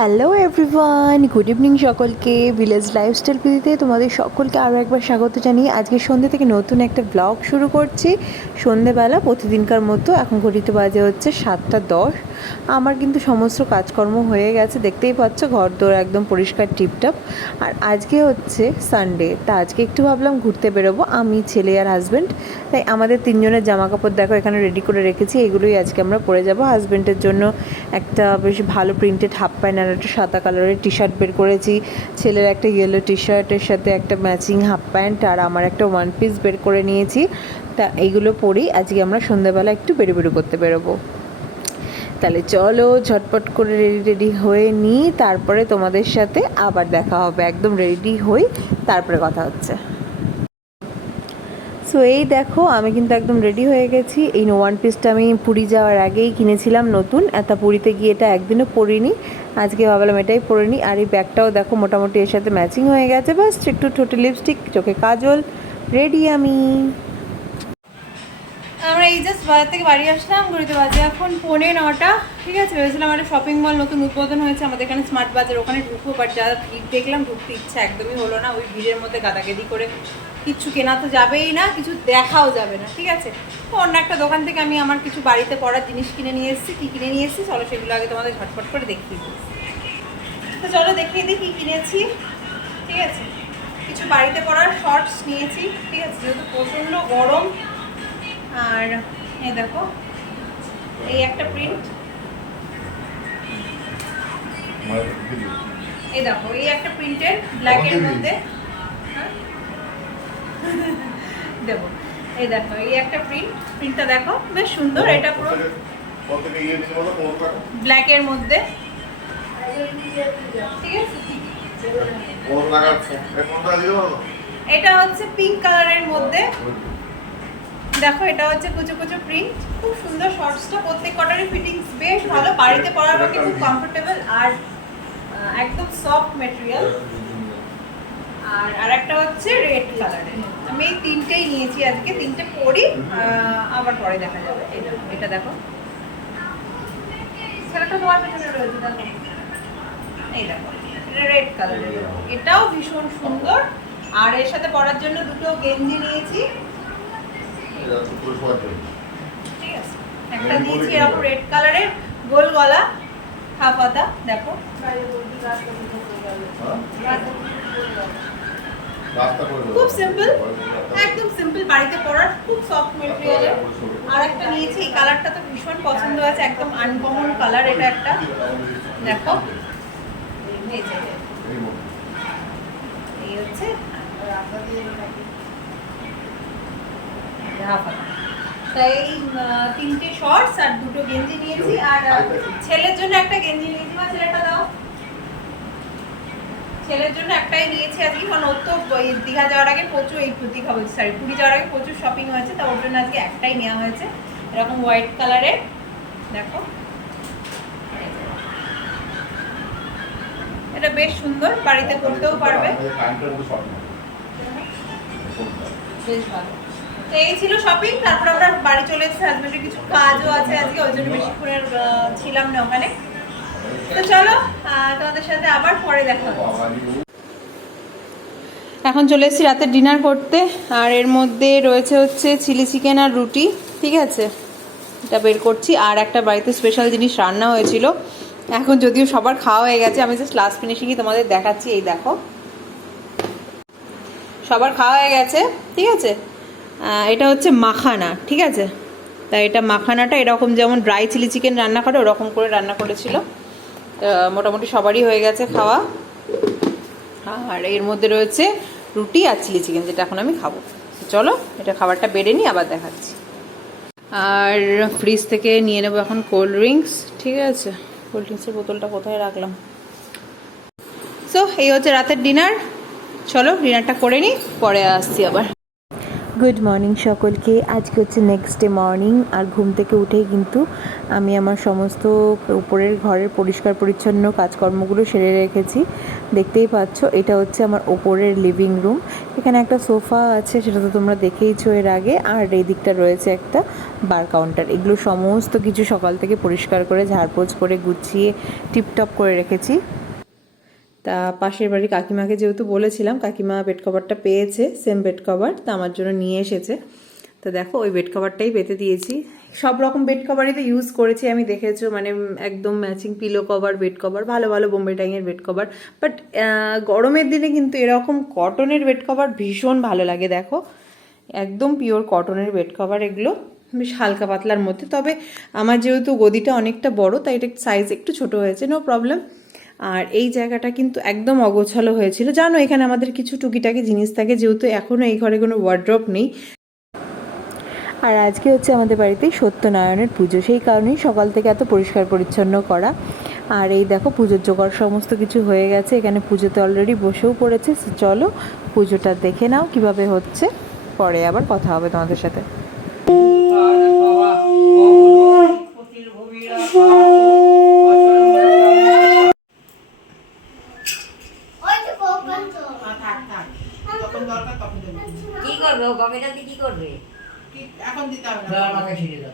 Hello everyone, good evening সকলকে। Village lifestyle পিতে তোমাদের সকলকে আরও একবার স্বাগত জানিয়ে আজকে সন্ধ্যে থেকে নতুন একটা ব্লগ শুরু করছি। সন্ধ্যেবেলা প্রতিদিনকার মতো এখন ঘড়িতে বাজে হচ্ছে 7:10। আমার কিন্তু সমস্ত কাজকর্ম হয়ে গেছে, দেখতেই পাচ্ছ ঘর দোর একদম পরিষ্কার টিপটপ। আর আজকে হচ্ছে সানডে, তা আজকে একটু ভাবলাম ঘুরতে বেরোবো, আমি, ছেলে আর হাজব্যান্ড। তাই আমাদের তিনজনের জামা কাপড় দেখো এখানে রেডি করে রেখেছি, এগুলোই আজকে আমরা পরে যাব। হাজব্যান্ডের জন্য একটা বেশ ভালো প্রিন্টেড হাফ প্যান্ট আর একটা সাদা কালারের টি শার্ট বের করেছি, ছেলের একটা ইয়েলো টি শার্টের সাথে একটা ম্যাচিং হাফ প্যান্ট, আর আমার একটা ওয়ান পিস বের করে নিয়েছি। তা এইগুলো পরেই আজকে আমরা সন্ধ্যাবেলা একটু বেরু করতে বেরোবো। তাহলে চলো ঝটপট করে রেডি হয়ে নিই, তারপরে তোমাদের সাথে আবার দেখা হবে। একদম রেডি হই, তারপরে কথা হচ্ছে। সো এই দেখো আমি কিন্তু একদম রেডি হয়ে গেছি। এই ওয়ান পিসটা আমি পুরী যাওয়ার আগেই কিনেছিলাম নতুন, এত পুরীতে গিয়ে এটা একদিনও পরিনি, আজকে ভাবলাম এটাই পরে নিই। আর এই ব্যাগটাও দেখো মোটামুটি এর সাথে ম্যাচিং হয়ে গেছে। বাস একটু ঠোঁটে লিপস্টিক, চোখে কাজল, রেডি আমি। আমরা এই জাস্ট বাজার থেকে বাড়ি আসলাম, ঘুরতে বাজে এখন 9:45। ঠিক আছে, ভেবেছিলাম একটা শপিং মল নতুন উদ্বোধন হয়েছে আমাদের এখানে স্মার্ট বাজার, ওখানে ঢুকবো, বাট যা ভিড় দেখলাম ঢুকতে ইচ্ছা একদমই হলো না। ওই ভিড়ের মধ্যে গাদাগাদি করে কিচ্ছু কেনা তো যাবেই না, কিছু দেখাও যাবে না। ঠিক আছে, তো অন্য একটা দোকান থেকে আমি আমার কিছু বাড়িতে পড়ার জিনিস কিনে নিয়ে এসেছি। কী কিনে নিয়ে এসেছি চলো সেগুলো আগে তোমাদের ঝটপট করে দেখিয়ে দিই। তো চলো দেখিয়ে দিই কী কিনেছি। ঠিক আছে, কিছু বাড়িতে পড়ার শর্টস নিয়েছি। ঠিক আছে, যেহেতু প্রচণ্ড গরম। আর এই দেখো এই একটা প্রিন্ট, এই দেখো এই একটা প্রিন্টের ব্ল্যাকের মধ্যে দেবো। এই দেখো এই একটা প্রিন্টটা দেখো বেশ সুন্দর, এটা পুরো ব্ল্যাকের মধ্যে। ঠিক আছে, এটা হচ্ছে পিঙ্ক কালারের মধ্যে। দেখো এটা হচ্ছে কুচো কুচো প্রিন্ট, খুব সুন্দর শর্টসটা, প্রত্যেক কটারই ফিটিংস বেশ ভালো, বাড়িতে পরার পক্ষে খুব কমফোর্টেবল আর একদম সফট ম্যাটেরিয়াল। আর আরেকটা হচ্ছে রেড কালারের। আমি এই তিনটেই নিয়েছি আজকে, তিনটে পরি, আবার পরে দেখা যাবে। এটা দেখো, ছেলেটা তোমার পেছনে রয়েছে দেখো, এই দেখো এটা রেড কালারের, এটাও ভীষণ সুন্দর। আর এর সাথে পরার জন্য দুটো গেঞ্জি নিয়েছি। ঠিক আছে, একটা দিয়েছি এরকম রেড কালারের গোল গলা হাফ হাতা, দেখো খুব সিম্পল, একদম সিম্পল বাড়িতে পরার, খুব সফট মেটেরিয়ালের। আর একটা নিয়েছি, এই কালারটা তো ভীষণ পছন্দ হয়েছে, একদম আনকমন কালার এটা একটা, দেখো এই হচ্ছে তাই তিনটে শর্টস আর দুটো গেঞ্জি নিয়েছি। আর ছেলের জন্য একটা গেঞ্জি নিয়েছি, বা ছেলেটা দাও, ছেলের জন্য একটাই নিয়েছি আজকে, কারণ ওর তো দীঘা যাওয়ার আগে প্রচুর, এই দীঘা বলছি সরি পুরী যাওয়ার আগে প্রচুর শপিং হয়েছে, তা ওর জন্য আজকে একটাই নেওয়া হয়েছে, এরকম হোয়াইট কালারের। দেখো এটা বেশ সুন্দর, বাড়িতে পরতেও পারবে, বেশ ভালো। তো এই ছিল শপিং, তারপর আমরা বাড়ি চলে এসেছি, হাজবেন্ডের কিছু কাজও আছে আজকে, ওই জন্য বেশিক্ষণের ছিলাম না ওখানে। তো চলো তোমাদের সাথে আবার পরে দেখা হবে। এখন চলে এসেছি রাতের ডিনার করতে, আর এর মধ্যে রয়েছে হচ্ছে চিলি চিকেন আর রুটি। ঠিক আছে, এটা বের করছি। আর একটা বাড়িতে স্পেশাল জিনিস রান্না হয়েছিল, এখন যদিও সবার খাওয়া হয়ে গেছে, আমি জাস্ট লাস্ট ফিনিশিংই তোমাদের দেখাচ্ছি। এই দেখো সবার খাওয়া হয়ে গেছে। ঠিক আছে, এটা হচ্ছে মাখানা। ঠিক আছে, তাই এটা মাখানাটা এরকম যেমন ড্রাই চিলি চিকেন রান্না করে ওরকম করে রান্না করেছিল, মোটামুটি সবারই হয়ে গেছে খাওয়া। আর এর মধ্যে রয়েছে রুটি আর চিলি চিকেন, যেটা এখন আমি খাবো। চলো এটা খাবারটা বেড়ে নিই, আবার দেখাচ্ছি। আর ফ্রিজ থেকে নিয়ে নেবো এখন কোল্ড ড্রিঙ্কস। ঠিক আছে, কোল্ড ড্রিঙ্কসের বোতলটা কোথায় রাখলাম। সো এই হচ্ছে রাতের ডিনার, চলো ডিনারটা করে নিই, পরে আসছি আবার। গুড মর্নিং সকলকে। আজকে হচ্ছে নেক্সট ডে মর্নিং, আর ঘুম থেকে উঠেই কিন্তু আমি আমার সমস্ত উপরের ঘরের পরিষ্কার পরিচ্ছন্ন কাজকর্মগুলো সেরে রেখেছি। দেখতেই পাচ্ছ এটা হচ্ছে আমার ওপরের লিভিং রুম। এখানে একটা সোফা আছে, সেটা তো তোমরা দেখেইছো এর আগে, আর এই দিকটা রয়েছে একটা বার কাউন্টার। এগুলো সমস্ত কিছু সকাল থেকে পরিষ্কার করে ঝাড়পোছ করে গুছিয়ে টিপটপ করে রেখেছি। তা পাশের বাড়ি কাকিমাকে যেহেতু বলেছিলাম, কাকিমা বেড কভারটা পেয়েছে, সেম বেড কভার, তা আমার জন্য নিয়ে এসেছে। তো দেখো ওই বেড কভারটাই পেতে দিয়েছি। সব রকম বেড কভারই তো ইউজ করেছি আমি, দেখেছো, মানে একদম matching pillow cover, bed cover, ভালো ভালো বোম্বে টাইংয়ের বেড কভার। বাট গরমের দিনে কিন্তু এরকম কটনের বেড কভার ভীষণ ভালো লাগে। দেখো একদম পিওর কটনের বেড কভার, এগুলো বেশ হালকা পাতলার মধ্যে। তবে আমার যেহেতু গদিটা অনেকটা বড়, তাই এটা সাইজ একটু ছোট হয়েছে, নো প্রবলেম। আর এই জায়গাটা কিন্তু একদম অগোছালো হয়েছিল। জানো এখানে আমাদের কিছু টুকিটাকি জিনিস থাকে, যেহেতু এখনও এই ঘরে কোনো ওয়ার্ড্রপ নেই। আর আজকে হচ্ছে আমাদের বাড়িতে সত্যনারায়ণের পুজো, সেই কারণেই সকাল থেকে এত পরিষ্কার পরিচ্ছন্ন করা। আর এই দেখো পুজোর জোগাড় সমস্ত কিছু হয়ে গেছে, এখানে পুজোতে অলরেডি বসেও পড়েছে। চলো পুজোটা দেখে নাও কিভাবে হচ্ছে, পরে আবার কথা হবে তোমাদের সাথে। কি করবে ও গমেটা দিয়ে কি করবে? এখন দিতে হবে না। দাও আমাকে ছিঁড়ে দাও।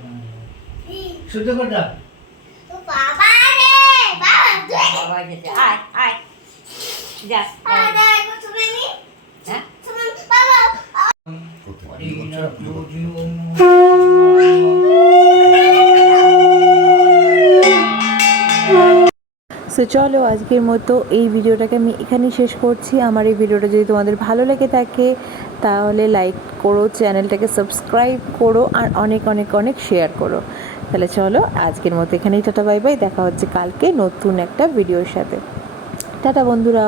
শুদ্ধ করে দাও। তো বাবা রে বাবা তুই বাবা যেতে আয় আয় যা আয় দেখো তুমি নি হ্যাঁ তুমি বাবা সো চলো আজকের মতো এই ভিডিওটাকে আমি এখানেই শেষ করছি। আমার এই ভিডিওটা যদি তোমাদের ভালো লেগে থাকে তাহলে লাইক করো, চ্যানেলটাকে সাবস্ক্রাইব করো, আর অনেক অনেক অনেক শেয়ার করো। তাহলে চলো আজকের মতো এখানেই টাটা বাই বাই, দেখা হচ্ছে কালকে নতুন একটা ভিডিওর সাথে। টাটা বন্ধুরা।